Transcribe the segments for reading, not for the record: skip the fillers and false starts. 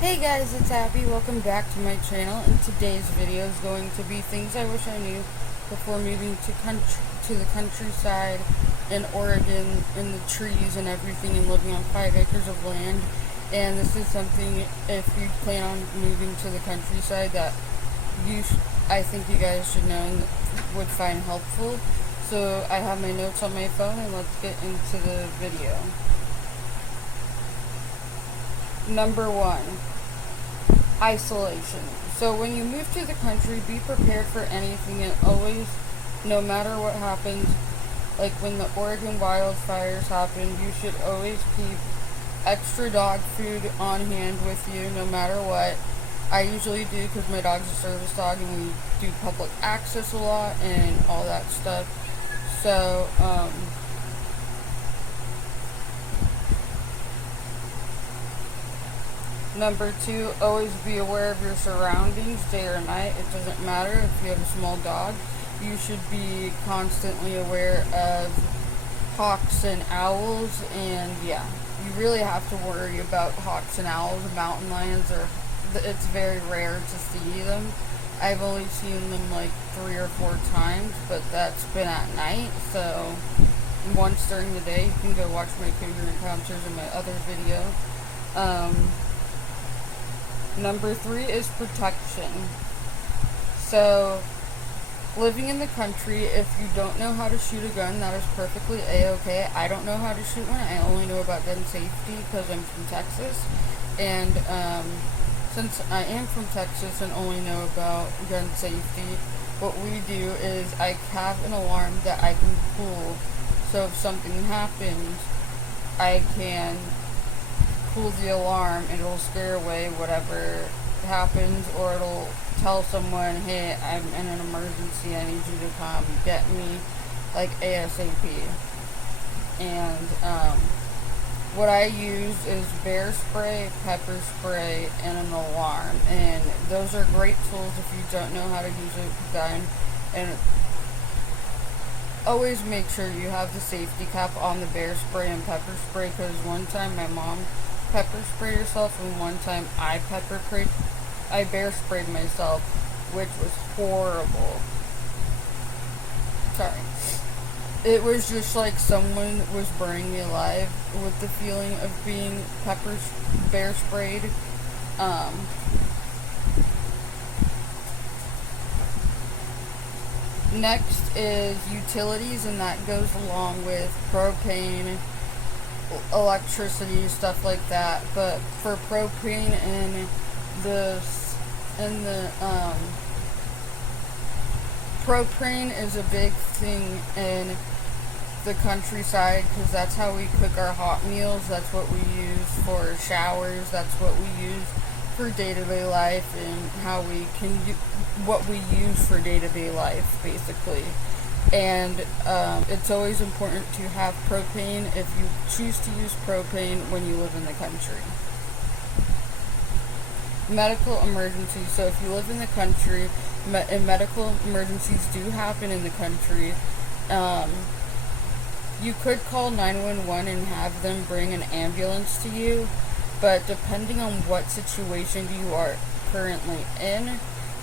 Hey guys, it's Abby. Welcome back to my channel. And today's video is going to be things I wish I knew before moving to the countryside in Oregon, in the trees and everything, and living on 5 acres of land. And this is something, if you plan on moving to the countryside, that I think you guys should know and would find helpful. So I have my notes on my phone, and let's get into the video. Number 1. Isolation. So when you move to the country, be prepared for anything and always, no matter what happens, like when the Oregon wildfires happened, you should always keep extra dog food on hand with you no matter what. I usually do because my dog's a service dog and we do public access a lot and all that stuff. So, Number 2, always be aware of your surroundings, day or night. It doesn't matter if you have a small dog. You should be constantly aware of hawks and owls, and yeah, you really have to worry about hawks and owls. Mountain lions it's very rare to see them. I've only seen them like 3 or 4 times, but that's been at night, so once during the day. You can go watch my cougar encounters in my other video. Number 3 is protection. So, living in the country, if you don't know how to shoot a gun, that is perfectly a-okay. I don't know how to shoot one. I only know about gun safety because I'm from Texas. And since I am from Texas and only know about gun safety, what we do is I have an alarm that I can pull. So if something happens, I can pull the alarm and it'll scare away whatever happens, or it'll tell someone, hey, I'm in an emergency, I need you to come get me, like ASAP. And what I use is bear spray, pepper spray, and an alarm, and those are great tools if you don't know how to use a gun. And always make sure you have the safety cap on the bear spray and pepper spray, because one time my mom pepper sprayed herself, and one time I bear sprayed myself, which was horrible. Sorry. It was just like someone was burning me alive with the feeling of being bear sprayed. Next is utilities, and that goes along with propane, electricity, stuff like that. But for propane and propane is a big thing in the countryside because that's how we cook our hot meals. That's what we use for showers. That's what we use for day-to-day life, and how we can what we use for day-to-day life, basically. And it's always important to have propane if you choose to use propane when you live in the country. Medical emergencies. So if you live in the country, and medical emergencies do happen in the country, you could call 911 and have them bring an ambulance to you, but depending on what situation you are currently in,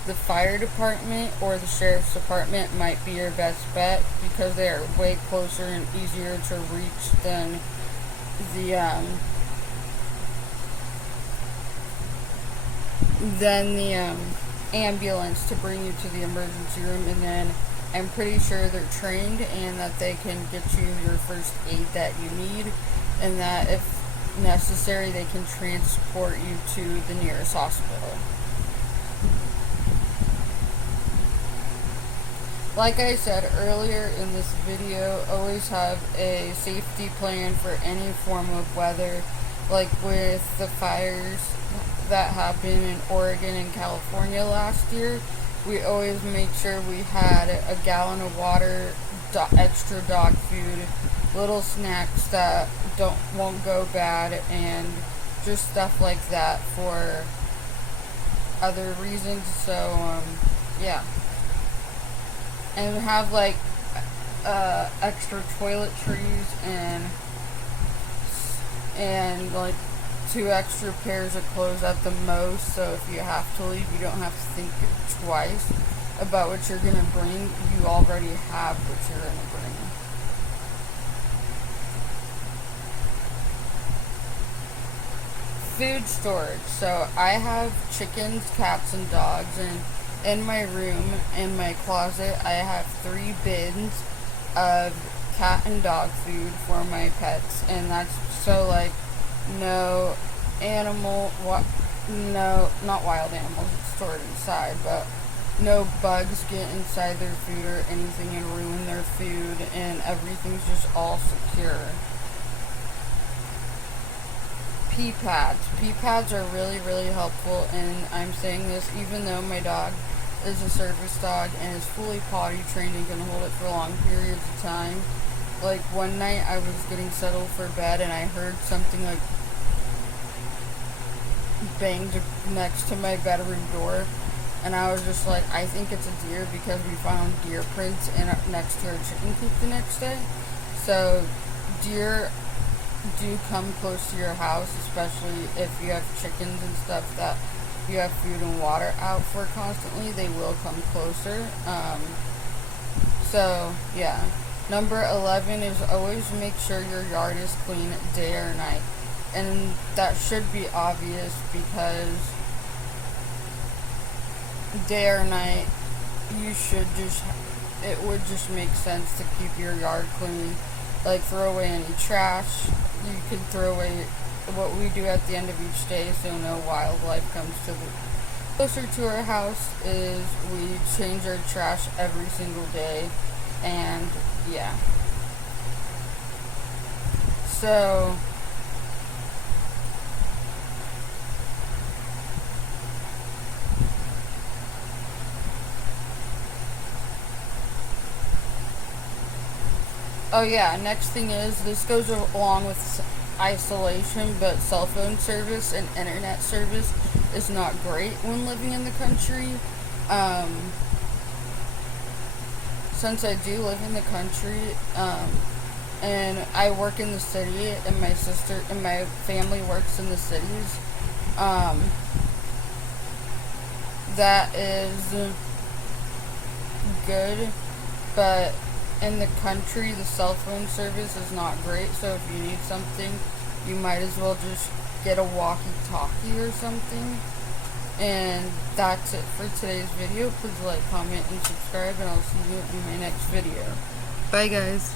the fire department or the sheriff's department might be your best bet, because they are way closer and easier to reach than the ambulance to bring you to the emergency room. And then I'm pretty sure they're trained and that they can get you your first aid that you need, and that if necessary they can transport you to the nearest hospital. Like I said earlier in this video, always have a safety plan for any form of weather. Like with the fires that happened in Oregon and California last year, we always made sure we had a gallon of water, extra dog food, little snacks that won't go bad, and just stuff like that for other reasons. So yeah. And have like extra toiletries and like 2 extra pairs of clothes at the most, so if you have to leave, you don't have to think twice about what you're gonna bring. You already have what you're gonna bring. Food storage. So I have chickens, cats, and dogs, and in my room, in my closet, I have 3 bins of cat and dog food for my pets, and that's so like no animal, no, not wild animals, it's stored inside, but no bugs get inside their food or anything and ruin their food, and everything's just all secure. Pee pads. Pee pads are really, really helpful, and I'm saying this even though my dog is a service dog and is fully potty trained and can hold it for long periods of time. Like one night I was getting settled for bed and I heard something like banged next to my bedroom door, and I was just like, I think it's a deer, because we found deer prints next to our chicken coop the next day. So deer do come close to your house, especially if you have chickens and stuff that you have food and water out for constantly. They will come closer. So yeah. Number 11 is always make sure your yard is clean day or night. And that should be obvious, because day or night, it would just make sense to keep your yard clean. Like throw away any trash. You could throw away what we do at the end of each day so no wildlife comes to the closer to our house. Is we change our trash every single day, and yeah. So oh yeah, next thing is, this goes along with isolation, but cell phone service and internet service is not great when living in the country. Since I do live in the country, and I work in the city, and my sister and my family works in the cities, that is good, but in the country, the cell phone service is not great, so if you need something, you might as well just get a walkie-talkie or something. And that's it for today's video. Please like, comment, and subscribe, and I'll see you in my next video. Bye, guys.